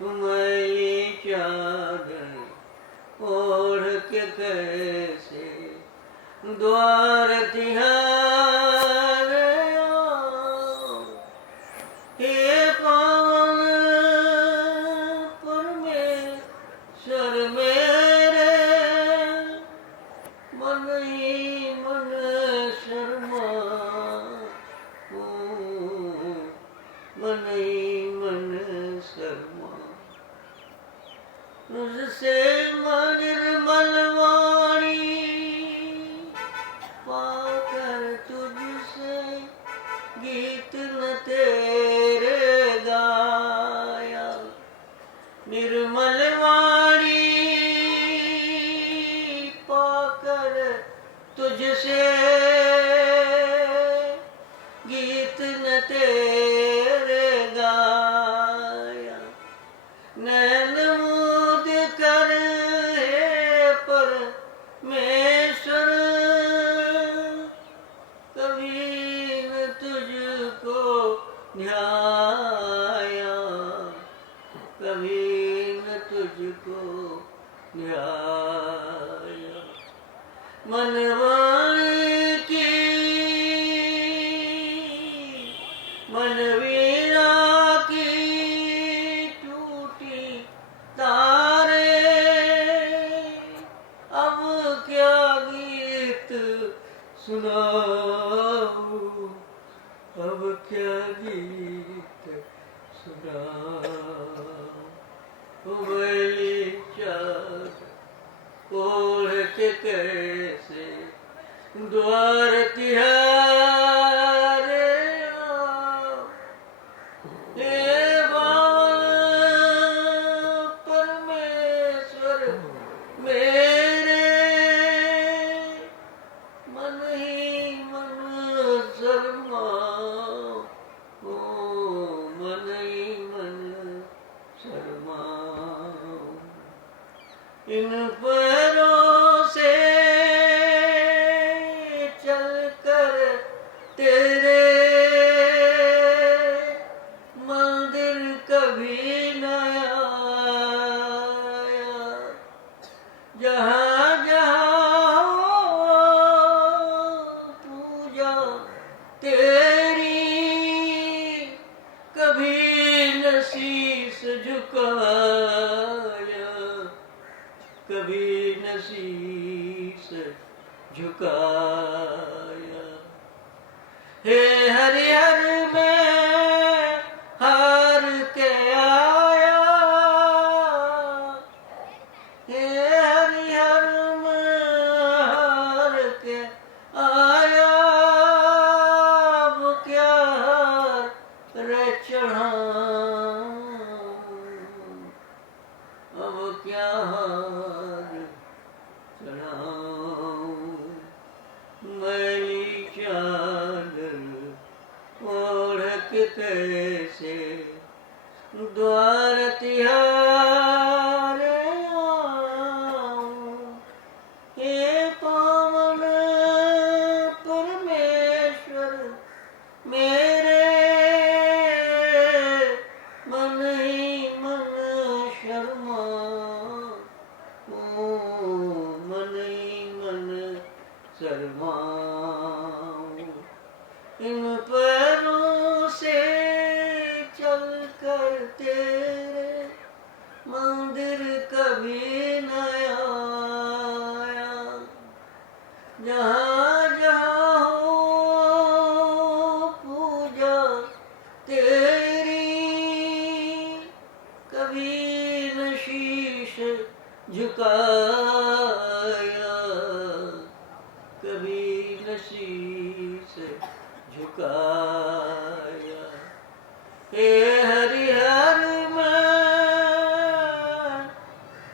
मैली चादर ओढ़ के कैसे द्वार तिहारे आओ। हे पावन परमेश्वर मेरे, मन ही मन शर्माऊं, मन ही मन शर्माऊं। तुझसे निर्मल वाणी पाकर तुझसे गीत न तेरे गाया। निर्मल वाणी पाकर तुझसे गीत न तेरे गाया। नैन मूंद कर हे परमेश्वर, कभी न तुझको ध्याया, कभी न तुझको ध्याया। मनवाणी की मनवीरा की टूटी तारे, अब क्या गीत सुनाऊं, अब क्या गीत सुनाऊं। मैली चादर ओढ़ के कैसे द्वार तिहारे आओ। हे पावन परमेश्वर मेरे, मन ही मन शर्माऊं, मन ही मन शर्माऊं। इन पैरों से चलकर तेरे मंदिर कभी न आया। जहाँ जहाँ पूजा तेरी, कभी न शीश झुकाया, कभी न शीश झुकाया। हे हरिहर में हार के आया, हे हरिहर में हार के आया। अब क्या हार रे चढ़ाऊं, अब क्या हार चढ़ाऊं। मैली चादर ओढ़ के कैसे द्वार तिहारे आऊं। हे पावन परमेश्वर मेरे, मन ही मन शर्माऊं, मन ही मन शर्माऊं। इन पैरों से चलकर तेरे मंदिर कभी न आया। जहाँ जहाँ हो पूजा तेरी, कभी न शीश झुकाया, कभी न शीश झुकाया। हे हरिहर में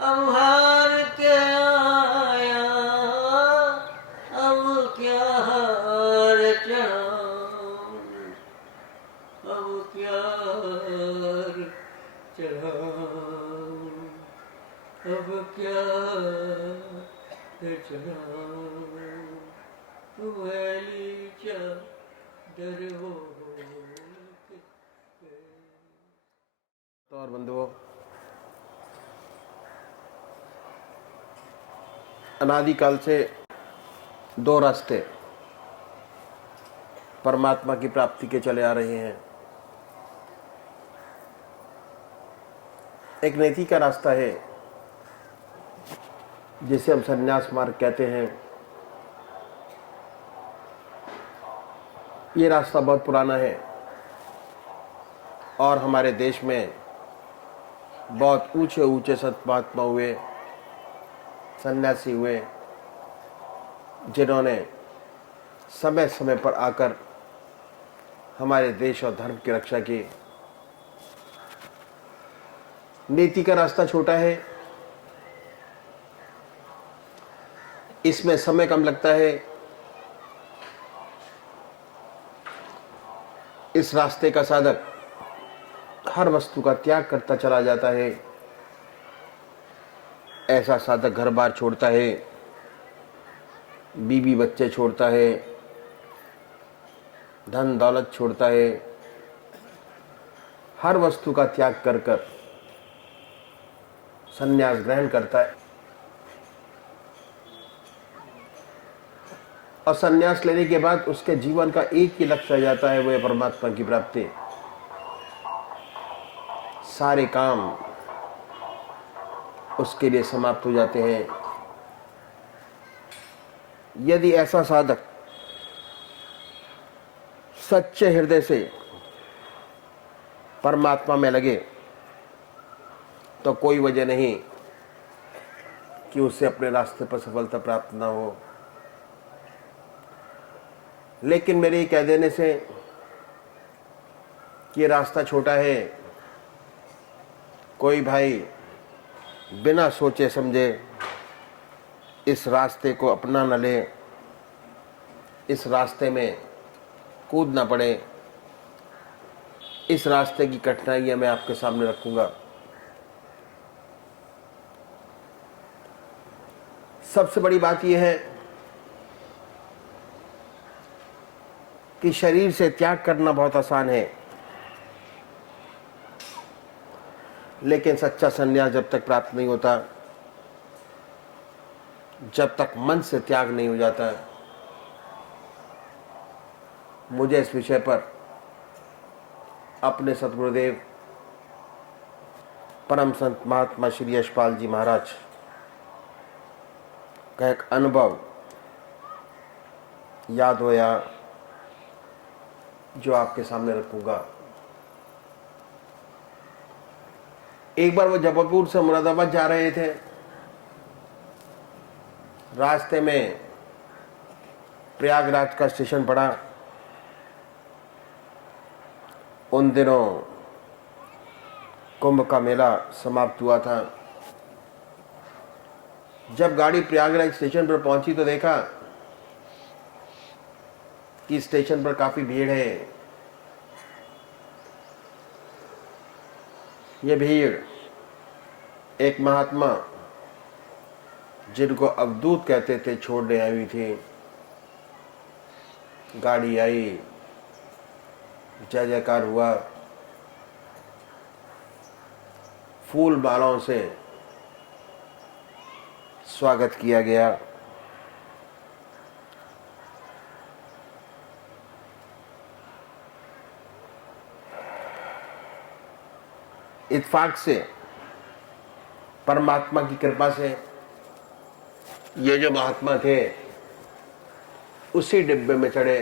अब हार के आया, अब क्या हार चढ़ाऊं, अब क्या हार चढ़ाऊं, अब क्या चढ़ाऊं। मैली चादर ओढ़ के। तो और बंधुओं, अनादिकाल से दो रास्ते परमात्मा की प्राप्ति के चले आ रहे हैं। एक नीति का रास्ता है जिसे हम संन्यास मार्ग कहते हैं। ये रास्ता बहुत पुराना है और हमारे देश में बहुत ऊंचे ऊंचे संत महात्मा हुए, सन्यासी हुए, जिन्होंने समय समय पर आकर हमारे देश और धर्म की रक्षा की। नीति का रास्ता छोटा है, इसमें समय कम लगता है। इस रास्ते का साधक हर वस्तु का त्याग करता चला जाता है। ऐसा साधक घर बार छोड़ता है, बीवी बच्चे छोड़ता है, धन दौलत छोड़ता है, हर वस्तु का त्याग कर कर संन्यास ग्रहण करता है। और संन्यास लेने के बाद उसके जीवन का एक ही लक्ष्य आ जाता है, वो है परमात्मा की प्राप्ति। सारे काम उसके लिए समाप्त हो जाते हैं। यदि ऐसा साधक सच्चे हृदय से परमात्मा में लगे तो कोई वजह नहीं कि उसे अपने रास्ते पर सफलता प्राप्त ना हो। लेकिन मेरे कह देने से कि रास्ता छोटा है, कोई भाई बिना सोचे समझे इस रास्ते को अपना न ले, इस रास्ते में कूद ना पड़े। इस रास्ते की कठिनाइयां मैं आपके सामने रखूंगा। सबसे बड़ी बात यह है कि शरीर से त्याग करना बहुत आसान है, लेकिन सच्चा संन्यास जब तक प्राप्त नहीं होता, जब तक मन से त्याग नहीं हो जाता। मुझे इस विषय पर अपने सतगुरुदेव परम संत महात्मा श्री यशपाल जी महाराज का एक अनुभव याद होया, जो आपके सामने रखूंगा। एक बार वो जबलपुर से मुरादाबाद जा रहे थे। रास्ते में प्रयागराज का स्टेशन पड़ा। उन दिनों कुंभ का मेला समाप्त हुआ था। जब गाड़ी प्रयागराज स्टेशन पर पहुंची तो देखा कि स्टेशन पर काफी भीड़ है। ये भीड़ एक महात्मा, जिनको अवधूत कहते थे, छोड़ने आई हुई थी। गाड़ी आई, जय जयकार हुआ, फूल मालाओं से स्वागत किया गया। इत्तेफाक से, परमात्मा की कृपा से ये जो महात्मा थे उसी डिब्बे में चढ़े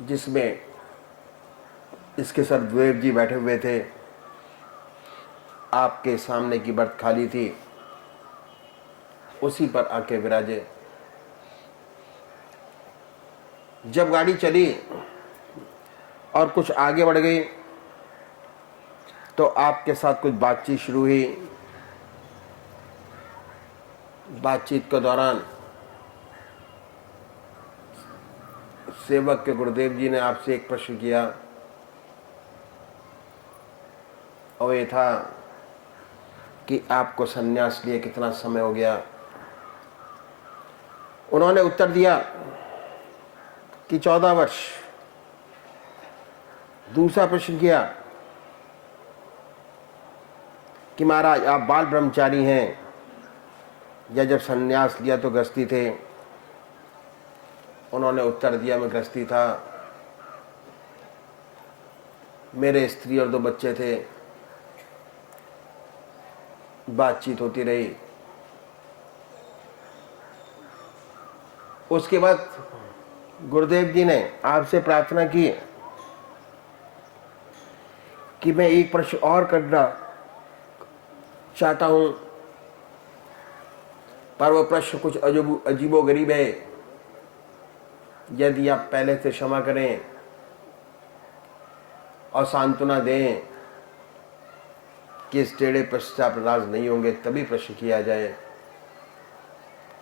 जिसमें इसके सतगुरुदेव जी बैठे हुए थे। आपके सामने की बर्थ खाली थी, उसी पर आके विराजे। जब गाड़ी चली और कुछ आगे बढ़ गई तो आपके साथ कुछ बातचीत शुरू हुई। बातचीत के दौरान सेवक के गुरुदेव जी ने आपसे एक प्रश्न किया, और ये था कि आपको सन्यास लिए कितना समय हो गया। उन्होंने उत्तर दिया कि 14 वर्ष। दूसरा प्रश्न किया कि महाराज आप बाल ब्रह्मचारी हैं, या जब संन्यास लिया तो गृहस्थी थे? उन्होंने उत्तर दिया, मैं गृहस्थी था, मेरे स्त्री और 2 बच्चे थे। बातचीत होती रही। उसके बाद गुरुदेव जी ने आपसे प्रार्थना की कि मैं एक प्रश्न और करना चाहता हूं, पर वो प्रश्न कुछ अजीबो गरीब है। यदि आप पहले से क्षमा करें और सांत्वना दें कि इस टेढ़े प्रश्न से आप नाराज नहीं होंगे, तभी प्रश्न किया जाए,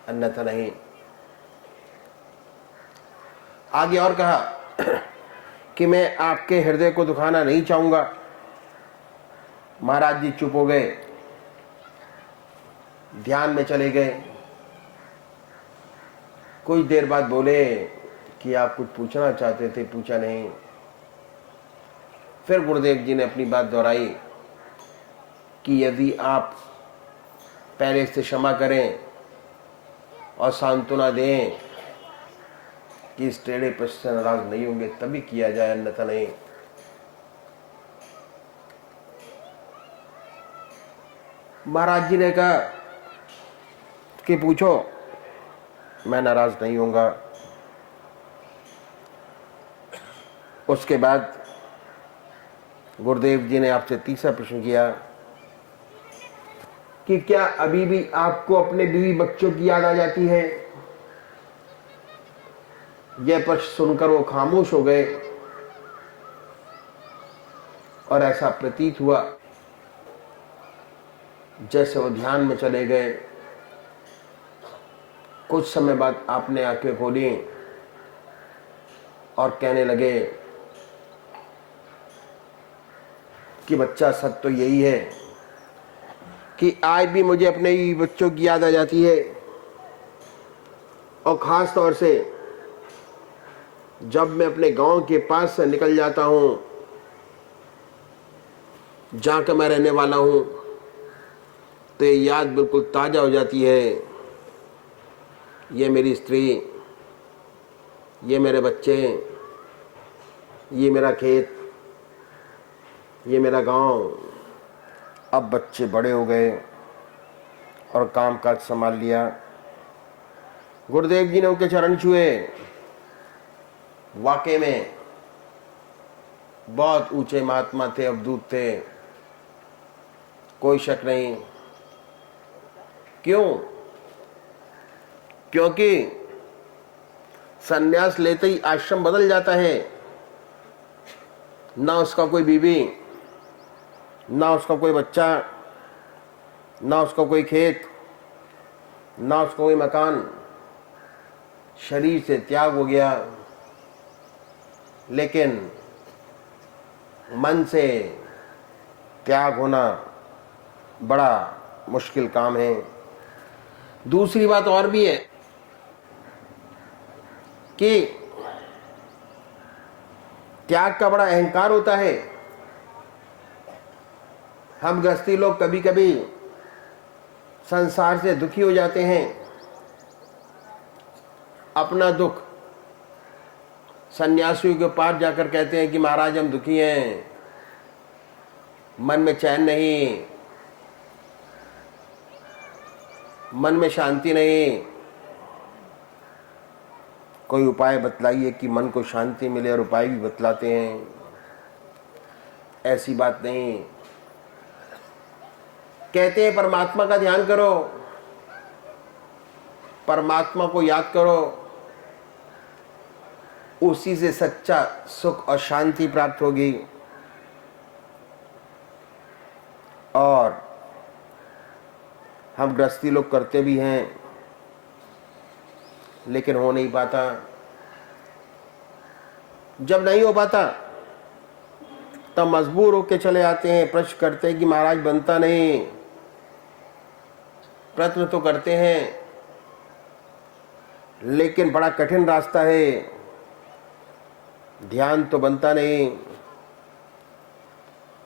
अन्यथा नहीं। आगे और कहा कि मैं आपके हृदय को दुखाना नहीं चाहूंगा। महाराज जी चुप हो गए, ध्यान में चले गए। कुछ देर बाद बोले कि आप कुछ पूछना चाहते थे, पूछा नहीं। फिर गुरुदेव जी ने अपनी बात दोहराई कि यदि आप पहले से क्षमा करें और सांत्वना दें कि इस टेढ़े प्रश्न से नाराज नहीं होंगे, तभी किया जाए, अन्यथा नहीं। महाराज जी ने कहा कि पूछो, मैं नाराज नहीं होऊंगा। उसके बाद गुरुदेव जी ने आपसे तीसरा प्रश्न किया कि क्या अभी भी आपको अपने बीवी बच्चों की याद आ जाती है? यह प्रश्न सुनकर वो खामोश हो गए और ऐसा प्रतीत हुआ जैसे वो ध्यान में चले गए। कुछ समय बाद आपने आंखें खोली और कहने लगे कि बच्चा, सच तो यही है कि आज भी मुझे अपने ही बच्चों की याद आ जाती है, और खास तौर से जब मैं अपने गांव के पास से निकल जाता हूं, जहां का मैं रहने वाला हूं, तो ये याद बिल्कुल ताजा हो जाती है। ये मेरी स्त्री, ये मेरे बच्चे, ये मेरा खेत, ये मेरा गांव। अब बच्चे बड़े हो गए और काम काज संभाल लिया। गुरुदेव जी ने उनके चरण छुए। वाकई में बहुत ऊंचे महात्मा थे, अवधूत थे, कोई शक नहीं। क्यों? क्योंकि संन्यास लेते ही आश्रम बदल जाता है। ना उसका कोई बीवी, ना उसका कोई बच्चा, ना उसका कोई खेत, ना उसका कोई मकान। शरीर से त्याग हो गया, लेकिन मन से त्याग होना बड़ा मुश्किल काम है। दूसरी बात और भी है कि त्याग का बड़ा अहंकार होता है। हम गृहस्थी लोग कभी कभी संसार से दुखी हो जाते हैं। अपना दुख सन्यासियों के पास जाकर कहते हैं कि महाराज हम दुखी हैं, मन में चैन नहीं, मन में शांति नहीं, कोई उपाय बतलाइए कि मन को शांति मिले, और उपाय भी बतलाते हैं। ऐसी बात नहीं। कहते हैं परमात्मा का ध्यान करो, परमात्मा को याद करो, उसी से सच्चा सुख और शांति प्राप्त होगी। और हम गृहस्थी लोग करते भी हैं, लेकिन हो नहीं पाता। जब नहीं हो पाता तब मजबूर होके चले आते हैं, प्रश्न करते हैं कि महाराज बनता नहीं। प्रयत्न तो करते हैं, लेकिन बड़ा कठिन रास्ता है, ध्यान तो बनता नहीं।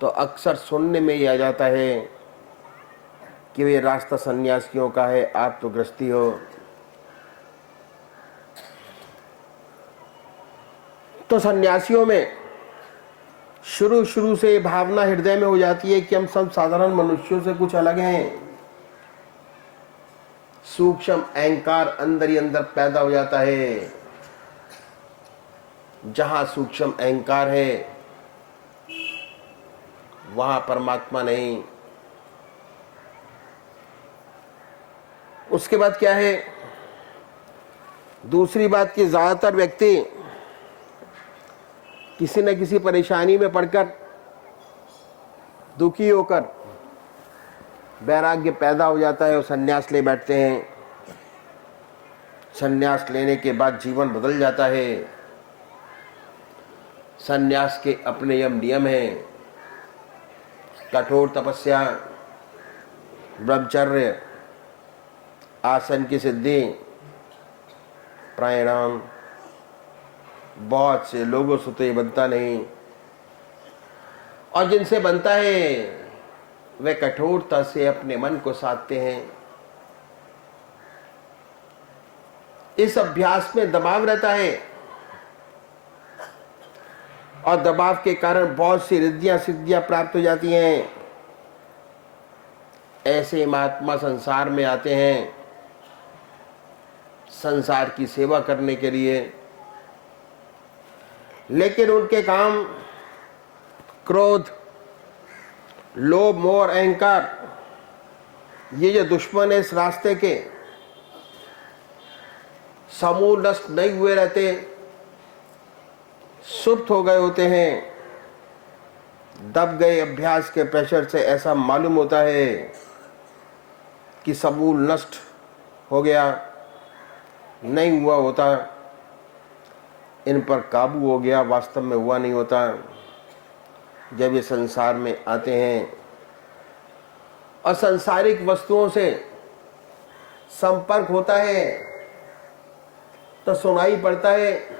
तो अक्सर सुनने में ही आ जाता है कि वे रास्ता सन्यासियों का है, आप तो गृहस्थी हो। तो सन्यासियों में शुरू से भावना हृदय में हो जाती है कि हम सब साधारण मनुष्यों से कुछ अलग हैं। सूक्ष्म अहंकार अंदर ही अंदर पैदा हो जाता है। जहां सूक्ष्म अहंकार है वहां परमात्मा नहीं। उसके बाद क्या है, दूसरी बात कि ज्यादातर व्यक्ति किसी न किसी परेशानी में पड़कर, दुखी होकर वैराग्य पैदा हो जाता है और संन्यास ले बैठते हैं। संन्यास लेने के बाद जीवन बदल जाता है। संन्यास के अपने नियम हैं, कठोर तपस्या, ब्रह्मचर्य, आसन की सिद्धि, प्राणायाम। बहुत से लोगों से तो ये बनता नहीं, और जिनसे बनता है वे कठोरता से अपने मन को साधते हैं। इस अभ्यास में दबाव रहता है और दबाव के कारण बहुत सी रिद्धियां सिद्धियां प्राप्त हो जाती हैं। ऐसे महात्मा संसार में आते हैं संसार की सेवा करने के लिए, लेकिन उनके काम क्रोध, लोभ, मोह और अहंकार, ये जो दुश्मन है इस रास्ते के, समूल नष्ट नहीं हुए रहते, सुप्त हो गए होते हैं। दब गए अभ्यास के प्रेशर से ऐसा मालूम होता है कि समूल नष्ट हो गया, नहीं हुआ होता, इन पर काबू हो गया, वास्तव में हुआ नहीं होता। जब ये संसार में आते हैं और सांसारिक वस्तुओं से संपर्क होता है तो सुनाई पड़ता है,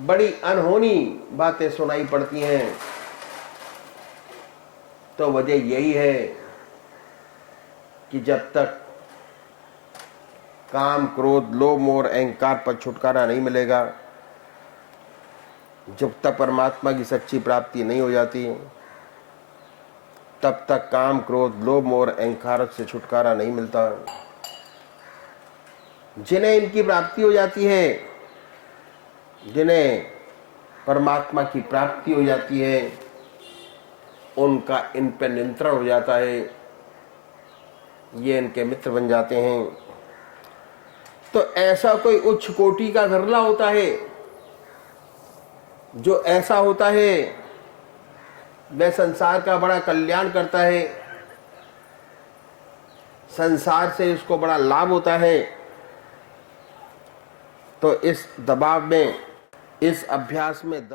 बड़ी अनहोनी बातें सुनाई पड़ती हैं। तो वजह यही है कि जब तक काम, क्रोध, लोभ, मोह और अहंकार पर छुटकारा नहीं मिलेगा, जब तक परमात्मा की सच्ची प्राप्ति नहीं हो जाती, तब तक काम, क्रोध, लोभ, मोह और अहंकार से छुटकारा नहीं मिलता। जिन्हें इनकी प्राप्ति हो जाती है, जिन्हें परमात्मा की प्राप्ति हो जाती है, उनका इन पर नियंत्रण हो जाता है, ये इनके मित्र बन जाते हैं। तो ऐसा कोई उच्च कोटि का धरला होता है, जो ऐसा होता है वह संसार का बड़ा कल्याण करता है, संसार से उसको बड़ा लाभ होता है। तो इस दबाव में, इस अभ्यास में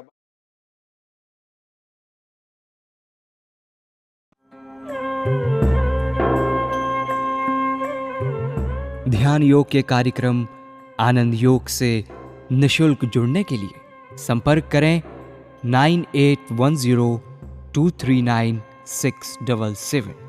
ध्यान योग के कार्यक्रम आनंद योग से निशुल्क जुड़ने के लिए संपर्क करें 9810239677।